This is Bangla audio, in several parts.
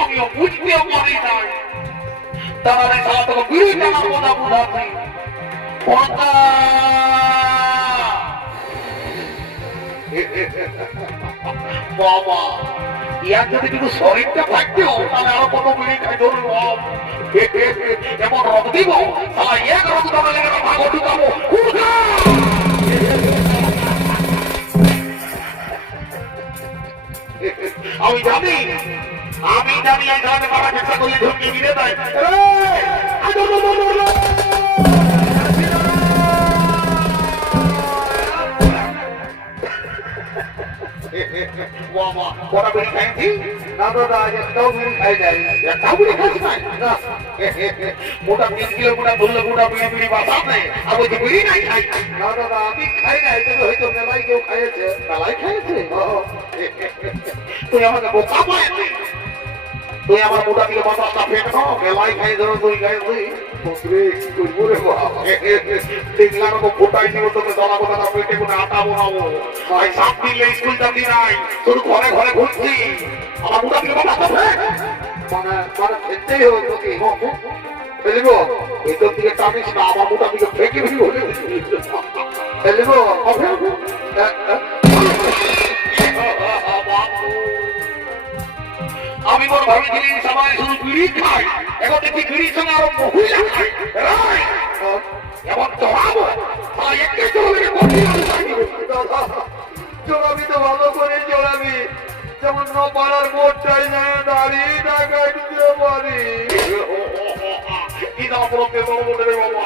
আমিও বুঝতেও পারি নাই তারা সারা তো বিরুদ্ধে আমার কথা বুঝাচ্ছি বাবা ইয়ার যদি কিন্তু শরীরটা থাকতেও তাহলে আরো কত বিড়ি খাই ধরুন এমন রব দিব তাহলে এক রব দামে লেগে ভাগ ঢুকাবো আমি জানি এই ধরনের মারা চেষ্টা করলে ঢুকিয়ে দিতে দেয় কটা বিড়ি খাইছি না দাদা একটাও বিড়ি খাই যায় একটাও বিড়ি খাইছি না মোটা 3 কিলো মোটা ধরলে গোটা বিড়ি বাঁচাবে আর বলছি বিড়ি নাই খাই না দাদা আমি খাই নাই তবে হয়তো মেলায় কেউ খাইয়েছে মেলায় খাইয়েছে তুই আমাকে বোকা পাইছি তুই আমার মোটা কিলো বাতাসটা ফেট নাও মেলায় খাই ধরো তুই খাইছি দেখলাম ফোটাই দিব তোকে দলা বোটা পেটে করে আটা বোনাবো ভাই 7 দিন স্কুল যাবি নাই তোর ঘরে ঘরে ঘুরছি আমার মোটা কিলো বাতাসটা ফেট মানে খেতেই হবে তোকে বুঝলিব এটার দিকে টানিস না আমার মোটা কিলো ফেঁকে ফেঁকে বলে বুঝলিব আমি বড় ভাবছিলি সবাই শুধু বিড়ি খাই এখন দেখি বিড়ির সঙ্গে আরো মহিলা খাই এবার চড়াবো একে চড়াবে চড়াবি তো ভালো করে চড়াবি যেমন পাড়ার মোটটাই দাঁড়িয়ে টাকায় দিতে পারি কি দাম বলতে বড় বলে রে বাবা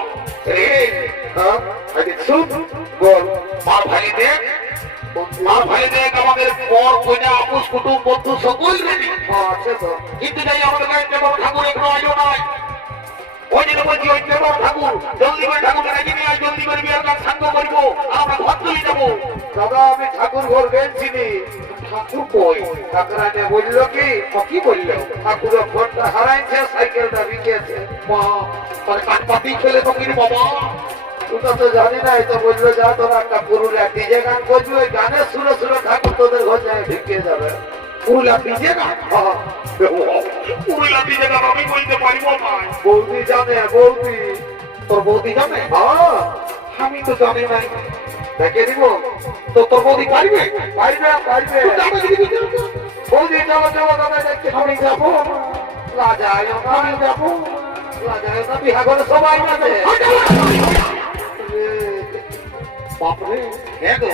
মার ভাই দেখ আমাদের পর কইনা আপুস কুটুম বন্ধু সকল রেডি কিন্তু যাই আমাদের গাড়িতে বড় ঠাকুর এখনো আইলো নাই ওই জন্য বলছি ওই বড় ঠাকুর জলদি করে ঠাকুর রাজি নিয়ে জলদি করে বিয়ার কাজ সাঙ্গ করবো আমরা ঘর চলে যাবো দাদা আমি ঠাকুর ঘর গেছিনি ঠাকুর কই ঠাকুরানে বললো কি বললো ঠাকুরের ফোনটা হারাইছে সাইকেলটা বিকেছে কাঠপাতি খেলে তো কিনে বাবা তোরা তো জানি না এটা বললো যা তোরা একটা পুরুলিয়া ডিজে গান করবি ওই গানের সুরে সুরে ঠাকুর তোদের ঘর যায় ঢুকিয়ে যাবে পুরুলিয়া ডিজে গান পুরুলিয়া ডিজে গান আমি বলতে পারিব না বৌদি জানে বৌদি তোর বৌদি জানে আমি তো জানি নাই দেখে দিব তো তোর বৌদি পারবে বৌদি যাবো দাদা দেখতে আমি যাবো রাজা আমি যাবো লাগায় না বিহা করে সবাই যাবে বাপরে হ্যাঁ গো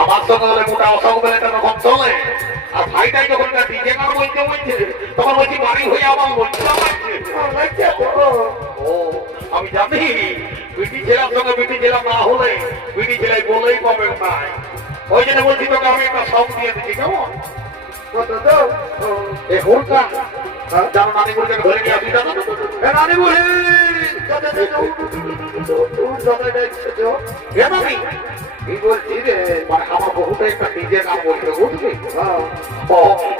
আমার সঙ্গে হলে মোটা অসংখ্য বেলে রকম চলে আর ভাইটাই যখন ডিজে গান বলছে তখন বলছি বাড়ি হয়ে আমার বলছে ও আমি জানি বিটি ছেলার সঙ্গে বিটি ছেলা না হলে বিটি ছেলাই বলেই পাবেন নাই ওই জন্য বলছি তোকে আমি একটা সব দিয়ে দিচ্ছি কেমন এই হোলটা জানো নানি বুড়িকে ধরে নিয়ে আসি জানো নানি বুড়ি আমার বহুটা একটা নিজে নাম বলছে বুঝলি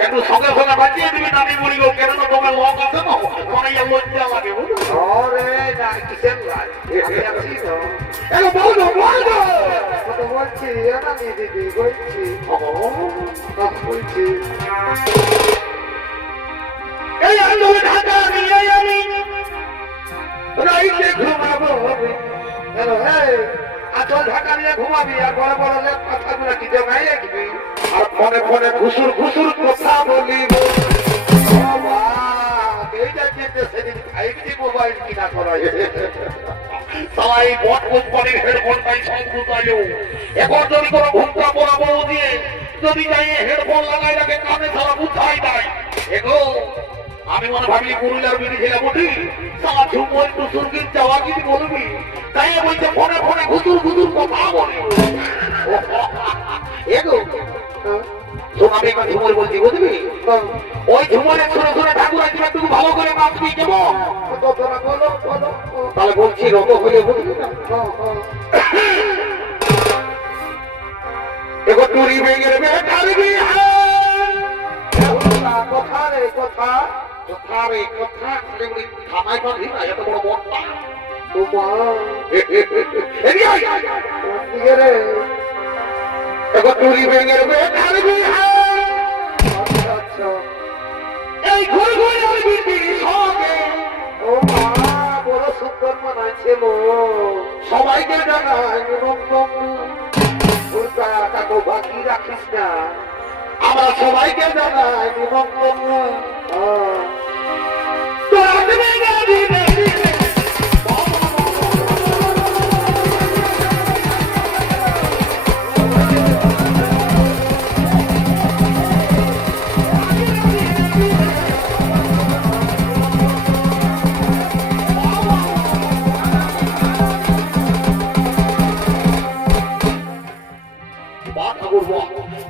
একটু সঙ্গে সঙ্গে বাঁচিয়ে দিবি নানি বুড়ি গো কেন তোমার লক আছে না মানে লজ্জা লাগে বুঝলি বলছি দিদি বলছি বলছি এই আলো ঢাকা নিয়ে আমি রাইতে ঘুমাবো আচল ঢাকা নিয়ে ঘুমাবি আর বড় বড় কথাগুলো কি জমাই রাখবি আর ফোনে ফোনে ঘুষুর ঘুষুর কথা বলিব এইটা চিন্তা সেদিন খাইবি মোবাইল কিনা করাই সবাই বট কোম্পানির হেডফোন পাই সংস্কৃত এখন যদি কোনো ঘুমটা পড়া বউ দিয়ে যদি যাই হেডফোন লাগাই রাখে কানে ছাড়া বুঝাই নাই এগো আমি মনে ভাবলি পুরুলিয়ার বিড়ি ছেলে বুঝি সারা ঝুমোর টুসুর কিন যাওয়া কিছু বলবি তাই বলছে ফোনে ফোনে ঘুতুর ঘুতুর কথা বলে এগো শোন আমি একবার ঝুমর বলছি বুঝবি ওই ঝুমরের শুনে শুনে ঠাকুর আসবে একটু ভালো করে নাচবি কেমন তাহলে বলছি রত হলে বুঝবি না এগো টুরি বেগের বেটার বিহা কথা রে কথা কথা রে কথা থানায় পাবি না এত বড় বটটা রে এগো টুরি বেগের বেটার বিহা এই ঘুরে ঘুরে ওই বিটির সঙ্গে ও মা বড় সুন্দর মানাইছে মো সবাইকে জানাই কাকু বাকি রাখিস না আমরা সবাইকে জানাই নিমন্ত্রণ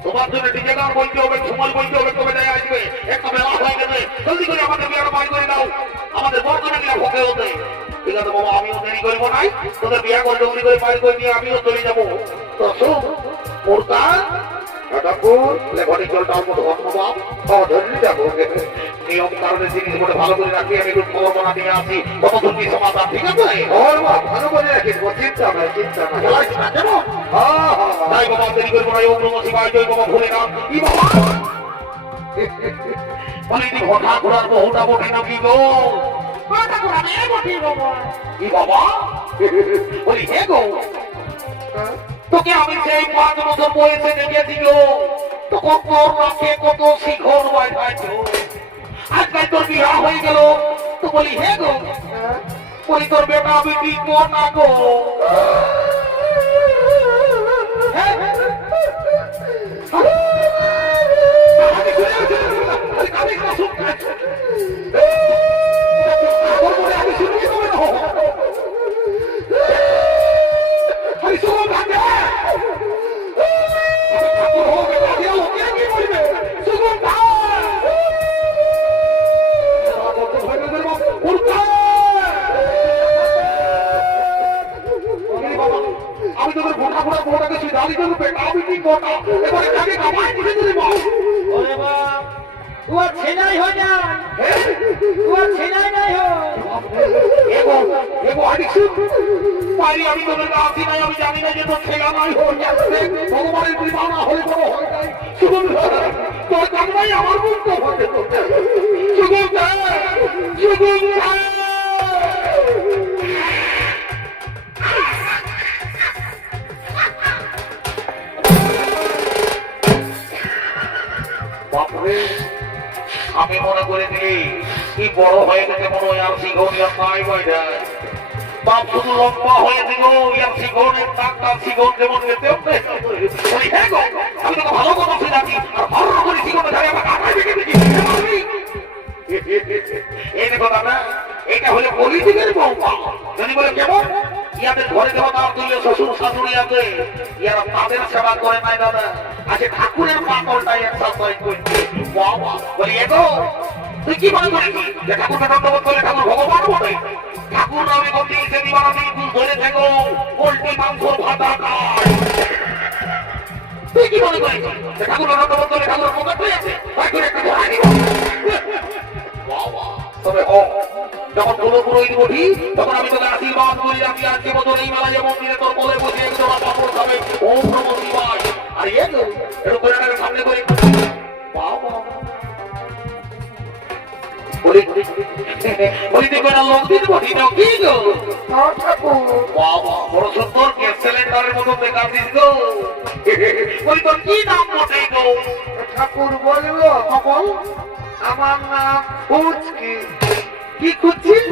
তোমার জন্য ডিজে গান বলতে হবে ঝুমাল বলতে হবে তবে যাই আসবে একটা মেলা হয়ে গেছে জলদি করে আমাদের বিয়েটা বাড়ি করে দাও আমাদের বর্তমানে গিয়ে ভোগে হতে ঠিক আছে বাবা আমিও দেরি করবো নাই তোদের বিয়ে করে জলদি করে বাড়ি করে নিয়ে আমিও চলে যাবো তো শুন মোরতা ঠাকুর লেখনি জলটা মতো ধন্যবাদ ধরে যাবো নিয়ম কারণে জিনিস বলে ভালো করে রাখি আমি একটু খবর বানা দিয়ে আসি কত দুর্নীতি সমাধান ঠিক আছে ভালো করে রাখিস চিন্তা নাই কেমন তাই বাবা দেরি করবো না ওম নমঃ শিবায় জয় বাবা ভুলে না কি বাবা বলি তুই হঠা ঘোড়ার বহুটা বটি না কি গো হঠা ঘোড়া মেয়ে বটি বাবা কি বাবা বলি হে গো তোকে আমি সেই 5 বছর বয়সে দেখেছি গো তখন তোর নাকে কত শিখর বাইছে আজকাল তোর বিবাহ হয়ে গেল তো বলি হে গো বলি তোর বেটা বেটি কোন না গো আমি তোদের গোটা গোটা গোটাকে তুই দাঁড়ি করবো বেটা আমি কি গোটা এবারে কাকে কামাই দিতে দিলি মা ওরে বাপ তুই ছেনাই হয়ে যা তুই ছেনাই নাই হো এগো এগো আদিসুন পারি আমি তোদের আসি নাই আমি জানি না যে তোর ছেলা নাই হয়ে যাচ্ছে ভগবানের কৃপা না হলে বড় হয় নাই শুনুন তোর কামনাই আমার মুক্ত হতে শুনুন শুনুন বাপরে আমি মনে করে দিই কি বড় হয়ে গেছে মনে হয় আর শিখনের নাই বাইরে বাপ শুধু লম্বা হয়ে দিল ইয়ার শিখনের ডাক্তার শিখন যেমন গেছে হ্যাঁ গো আমি তোকে ভালো কথা শুনেছি আর ভালো করে শিখনে ধারে আমাকে আঘাত দেখে দেখি এই দেখো দাদা এটা হলে পলিটিকের বৌমা যদি বলে কেমন ইয়াদের ঘরে যখন তার তুল্য শ্বশুর শাশুড়ি আছে ইয়ারা তাদের সেবা করে নাই দাদা আজকে ঠাকুরের পাতলটাই এক্সারসাইজ করছে বাবা বলি এগো তুই কি মনে করিস যে ঠাকুরকে দণ্ডবোধ করে ঠাকুর ভগবান বলে ঠাকুর নামে গতি সে দিবানা দিন তুই ধরে থাকো পোল্ট্রি মাংসর ভাতা খায় তুই কি মনে করিস যে ঠাকুরকে দণ্ডবোধ করে ঠাকুরের পকেট হয়ে আছে ঠাকুর একটা ধরা দিব তবে যখন পুরো পুরো ঈদ উঠি তখন আমি তোকে আশীর্বাদ করি আমি আজকে বছর এই মেলা যেমন দিনে তোর বলে বসে একদম পাপড় খাবে ওম নমঃ শিবায় আর এই তো একটু করে সামনে করে বাবা বলি তুই কোনো লোক দিন বসি না কি গো বাবা বড় সুন্দর গ্যাস সিলিন্ডারের মতো দেখাচ্ছিস গো বলি তোর কি নাম বটে গো ঠাকুর বলবো কখন আমার নাম ফুচকি কি খুঁজছিস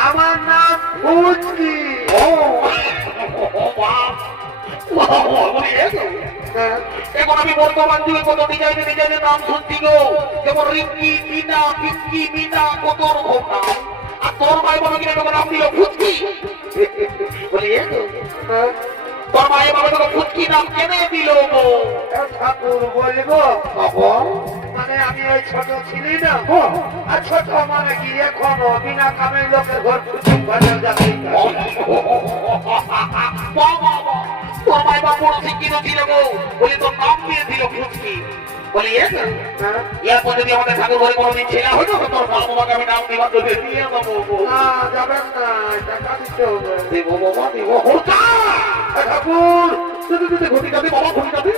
আমার নাম ফুচকি এখন আমি বর্তমান যুগে কত ডিজাইনের নাম শুনছি গো যেমন রিঙ্কি মিনা পিঙ্কি মিনা কত রকম নাম আর তোর ভাই বাবা কিনা তোকে নাম দিল ফুচকি বলি তোর ভাই বাবা তোকে ফুচকি নাম কেনে দিল গো ঠাকুর বলবো কখন মানে আমি ওই ছোট ছিলি না আর ছোট মানে কি এখনো বিনা কামের লোকের ঘর ফুচকি বাজার যাচ্ছে তোর ভাই বাবা বড় শিক্ষিত ছিল গো বলি তোর নাম দিয়ে দিল ফুচকি বলি এরপর যদি আমাদের ঠাকুর ঘরে কোনোদিন ছেলে হইতো তোর মা বাবাকে আমি নাম দেওয়ার জন্য দিয়ে দেবো না যাবেন না টাকা দিতে হবে দেবো বাবা দেবো হোটা ঠাকুর তুই ঘটিটাতে বাবা ঘটিটাতে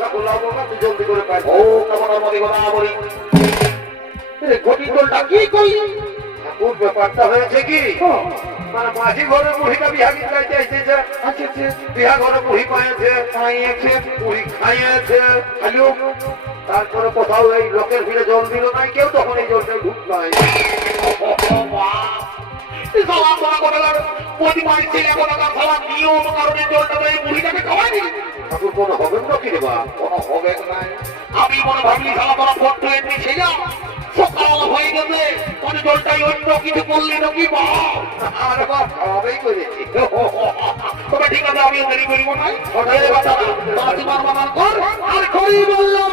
ঠাকুর বাবা তুই জলদি করে পাই ও কেমন আমাদের কথা বলি ঘটি তোলটা কি কই ঠাকুর ব্যাপারটা হয়েছে কি মানে মাঝি ঘরে মুড়িটা বিহা গীত গাইতে এসেছে আচ্ছা আচ্ছা বিহা ঘরে মুড়ি পাইছে খাইয়েছে মুড়ি খাইয়েছে খালিও তারপরে কোথাও এই লোকের ভিড়ে জল দিল নাই কেউ তখন এই জলটা ঢুক নাই ঠাকুর কোনো হবেন না কি রে বা কোনো হবে নাই আমি মনে ভাবলি সালা তোরা ফটো এমনি সেজা সকাল হয়ে গেছে মানে জলটাই অন্য কিছু করলি নাকি বা আর বা খাওয়াবেই করেছি তবে ঠিক আছে আমিও দেরি করিব নাই তোরা তোমার বাবার কর আর করি বললাম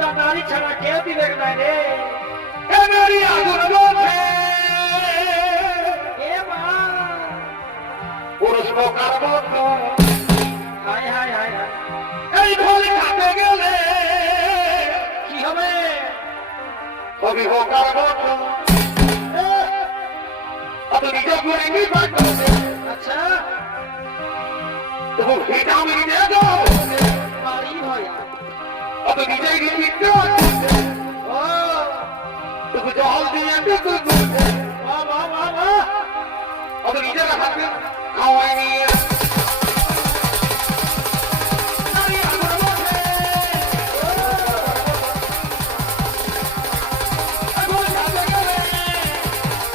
একটা নারী ছাড়া কে বিবেক নাই রে। এ নারী আগুন বোঝে এ মা, পুরুষ বোকার মতো হায় হায় হায় হায়, এই ঢোল খাতে গেলে কি হবে? কবি বোকার মতো অত নিজে করে কি পারতো আচ্ছা, তবু ভিটামিন দে দো মারি ভয়া। অত নিজেই নিমিত্ত ও তবু জল দিয়ে টুকু বাবা বাবা, অত নিজের হাতে খাওয়াই নিয়ে নারী আগুন বোঝে আগুন খাতে গেলে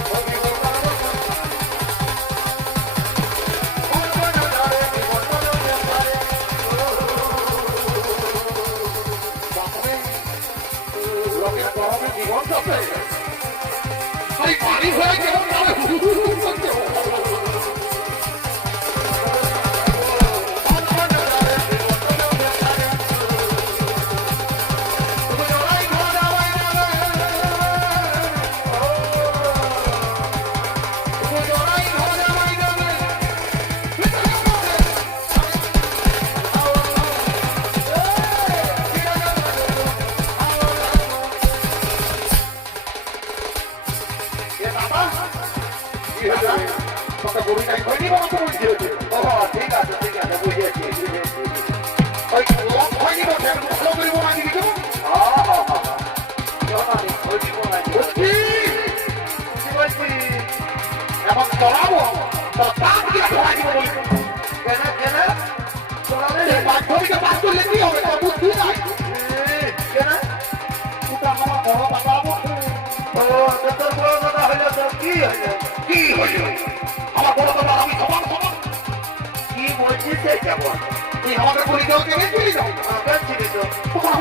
কবি বোকার মতো লোকের গরমে জীবন চলছে আরে পানি হয়ে গেল তাহলে করতে ঠিক আছে বুঝেছি ওই লক হয়নি বসে ভালো করে বোনা দিবি কেমন এখন চড়াবো তো তার দিয়ে ধরা দিব বলি কেন কেন চড়ালে মাধ্যমিকে পাস করলে কি হবে তোর বুদ্ধি নাই কেন? ওটা আমার বড় বাবা ও তোর বড় কথা হইলো তো কি হইলো? কি হইল আমার বড় বাবা আমি সমান সমান কি বলছিস সে কেমন? তুই আমাদের পরিচয় থেকে চলে যাও আবার ছিলি তো তোমার